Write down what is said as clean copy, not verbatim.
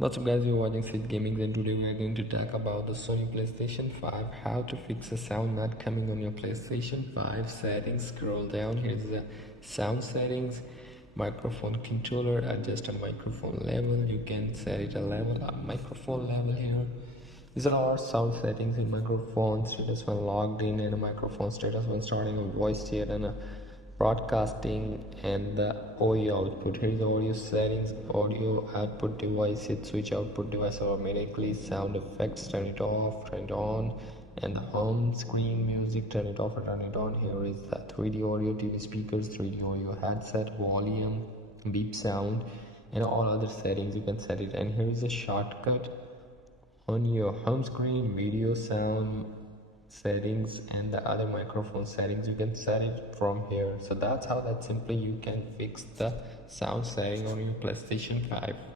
What's up guys, you're watching Sid Gaming, and today we are going to talk about the Sony PlayStation 5, how to fix a sound not coming on your PlayStation 5 settings. Scroll down, here's the sound settings, microphone controller, adjust a microphone level. You can set it a microphone level here. These are our sound settings in microphone status when logged in, and a microphone status when starting a voice chat, and a broadcasting, and the audio output. Here is the audio settings, audio output device, hit switch output device automatically, sound effects, turn it off, turn it on, and the home screen music, turn it off or turn it on. Here is the 3D audio TV speakers, 3D audio headset, volume, beep sound, and all other settings you can set it. And here is a shortcut on your home screen, video, sound settings, and the other microphone settings. You can set it from here. So that's how that simply you can fix the sound setting on your PlayStation 5.